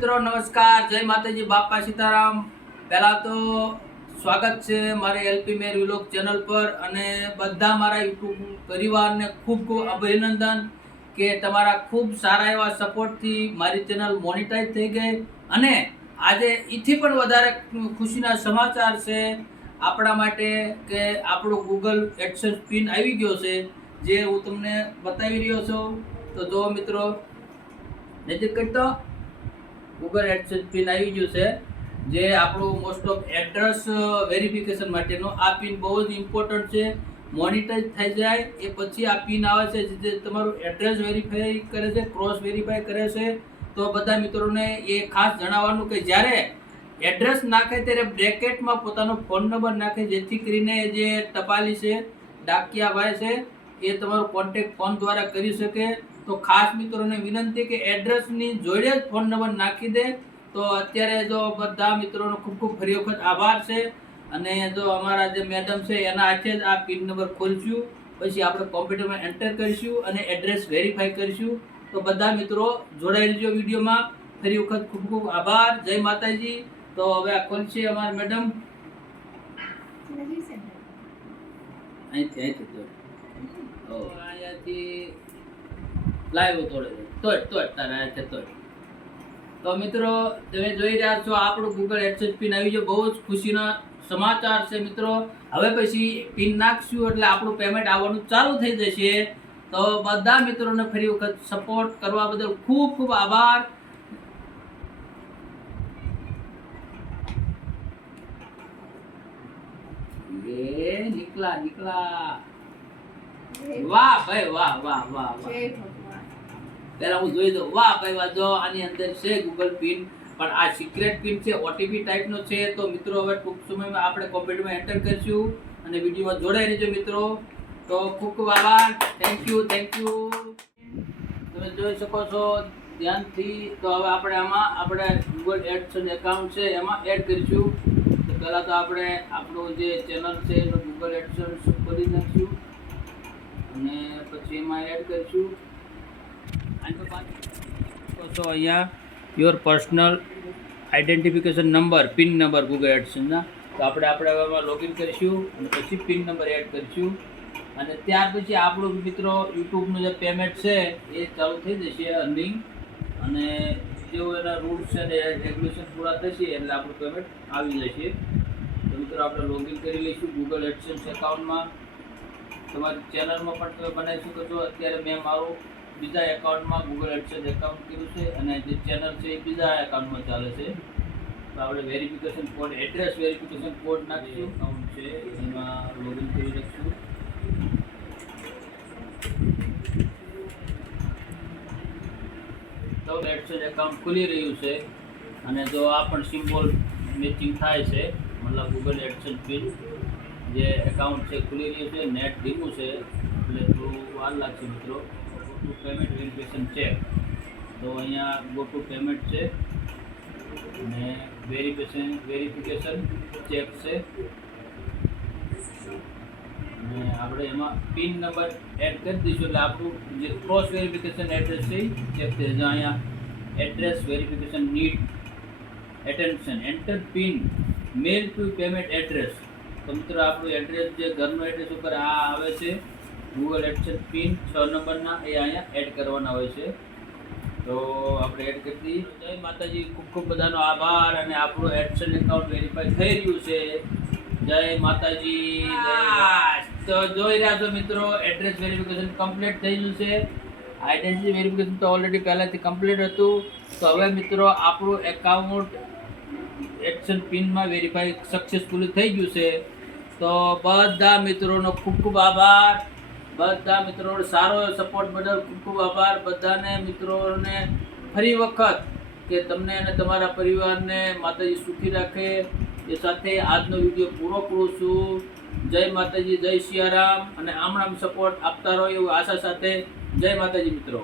મિત્રો, નમસ્કાર. જય માતાજી, બાપા સીતારામ. પહેલાં તો સ્વાગત છે મારી એલપી મેર વિલોક ચેનલ પર અને બધા મારા યુટ્યુબ પરિવારને ખૂબ ખૂબ અભિનંદન કે તમારા ખૂબ સારા એવા સપોર્ટથી મારી ચેનલ મોનિટાઈઝ થઈ ગઈ. અને આજે એથી પણ વધારે ખુશીના સમાચાર છે આપણા માટે કે આપણો ગૂગલ એડસન્સ પિન આવી ગયો છે, જે હું તમને બતાવી રહ્યો છું. તો જો મિત્રો, નજીક કરતો ગૂગલ એડસન્સ પિન આવી ગયું છે, જે આપણું મોસ્ટ ઓફ એડ્રેસ વેરિફિકેશન માટેનો આ પિન બહુ જ ઇમ્પોર્ટન્ટ છે. મોનિટાઇઝ થઈ જાય, એ પછી આ પિન આવે છે, જે તમારું એડ્રેસ વેરીફાઈ કરે છે ક્રોસ વેરીફાઈ કરે છે. તો બધા મિત્રોને એ ખાસ જણાવવાનું કે જ્યારે એડ્રેસ નાખે ત્યારે બ્રેકેટમાં પોતાનો ફોન નંબર નાખે, જેથી કરીને જે ટપાલી છે ડાકિયા ભાઈ છે, એ તમારો કોન્ટેક્ટ ફોન દ્વારા કરી શકે. તો ખાસ મિત્રોને વિનંતી કે એડ્રેસની જોડે જ ફોન નંબર નાખી દે. તો અત્યારે જો બધા મિત્રોનો ખૂબ ખૂબ ફરી વખત આભાર છે. અને જો અમારા જે મેડમ છે એના હાથે જ આ પિન નંબર ખોલશું. પછી આપણે કોમ્પ્યુટરમાં એન્ટર કરીશું અને એડ્રેસ વેરીફાઈ કરીશું. તો બધા મિત્રો જોડાઈ રહેજો વિડીયોમાં. ફરી વખત ખૂબ ખૂબ આભાર. જય માતાજી. તો હવે આ ખોલશે અમારા મેડમ અહીંથી અહીંથી અહીંયાથી લાઈવ તોડે તોડ તોડ તારા છે તોડ. તો મિત્રો તમે જોઈ રહ્યા છો આપણું ગૂગલ એડસેન્સ પિન આવી ગયો. બહુ જ ખુશીનો સમાચાર છે મિત્રો. હવે પછી પિન નાખશું એટલે આપણું પેમેન્ટ આવવાનું ચાલુ થઈ જશે. તો બધા મિત્રોને ફરી વખત સપોર્ટ કરવા બદલ ખૂબ ખૂબ આભાર. એ નીકળા નીકળા વાહ ભાઈ વાહ વાહ વાહ વાહ. પહેલા હું જોઈ દઉં, વાહ ભાઈ વાહ જો આની અંદર છે ગૂગલ પિન પણ આ સિક્રેટ પિન છે ઓટીપી ટાઈપનો છે, તો મિત્રો હવે ટૂંક સમયમાં આપણે કોમ્પ્યુટરમાં એન્ટર કરીશું અને વિડીયોમાં જોડાઈ રહેજો મિત્રો. તો ખૂબ વાવા થેન્ક યુ થેન્ક યુ તમે જોઈ શકો છો, ધ્યાનથી, તો હવે આપણે આમાં, આપણે ગૂગલ એડસન એકાઉન્ટ છે, એમાં એડ કરીશું. તો પહેલાં તો આપણે આપણું જે ચેનલ છે, એનું ગૂગલ એડસન્સ ખોલી નાખીશું. અને પછી એમાં એડ કરીશું. તો તો અહીંયા your personal identification number PIN number Google એડસન્સના તો આપણે આપણે એમાં લોગિન કરીશું અને પછી પિન નંબર એડ કરીશું. અને ત્યાર પછી આપણું મિત્રો યુટ્યુબનું જે પેમેન્ટ છે, એ ચાલુ થઈ જશે અર્નિંગ અને જેવું એના રૂલ્સ અને રેગ્યુલેશન પૂરા થશે એટલે આપણું પેમેન્ટ આવી જશે. તો મિત્રો આપણે લોગિન કરી લઈશું ગૂગલ એડસન્સ એકાઉન્ટમાં તમારી ચેનલમાં પણ તમે બનાવી શકો છો. અત્યારે મેં મારું બીજા એકાઉન્ટમાં ગૂગલ એડસેન્સ એકાઉન્ટ કર્યું છે અને જે ચેનલ છે એ બીજા એકાઉન્ટમાં ચાલે છે. તો આપણે verification code address verification code નાખીશું. એકાઉન્ટ છે એમાં લોગિન કરી નાખીશું. તો એડસેન્સ એકાઉન્ટ ખુલી રહ્યું છે અને જો આ પણ સિમ્બોલ મેચિંગ થાય છે મતલબ ગૂગલ એડસેન્સ બિલ જે એકાઉન્ટ છે ખુલી રહ્યું છે નેટ ધીમું છે એટલે થોડું વાર લાગશે મિત્રો. ટુ પેમેન્ટ વેરિફિકેશન ચેક તો અહીંયા ગો ટુ પેમેન્ટ છે અને વેરિફિકેશન વેરિફિકેશન ચેક છે. અને આપણે એમાં પિન નંબર એડ કરી દઈશું એટલે આપણું જે ક્રોસ વેરિફિકેશન એડ્રેસ છે ચેક થઈ જશે અહીંયા address verification need attention enter PIN mail to payment address તો મિત્રો, આપણું એડ્રેસ જે ઘરનું એડ્રેસ ઉપર આ આવે છે ગૂગલ એડસન્સ પિન છ નંબરના એ અહીંયા એડ કરવાના હોય છે. તો આપણે એડ કરી દઈએ. જય માતાજી ખૂબ ખૂબ બધાનો આભાર અને આપણું એડસન એકાઉન્ટ વેરીફાઈ થઈ રહ્યું છે. જય માતાજી તો જોઈ રહ્યા છો મિત્રો એડ્રેસ વેરિફિકેશન કમ્પ્લીટ થઈ ગયું છે. આઈડેન્ટિટી વેરિફિકેશન તો ઓલરેડી પહેલાંથી કમ્પ્લીટ હતું. તો હવે મિત્રો આપણું એકાઉન્ટ એક્શન પિનમાં વેરીફાઈ સક્સેસફુલી થઈ ગયું છે. તો બધા મિત્રોનો ખૂબ ખૂબ આભાર. બધા મિત્રો સારો સપોર્ટ બદલ ખૂબ ખૂબ આભાર. બધાને મિત્રોને ફરી વખત કે તમને અને તમારા પરિવારને માતાજી સુખી રાખે. એ સાથે આજનો વીડિયો પૂરો કરું છું. જય માતાજી, જય સિયારામ અને આમ સપોર્ટ આપતા રહો એવું આશા સાથે. જય માતાજી મિત્રો.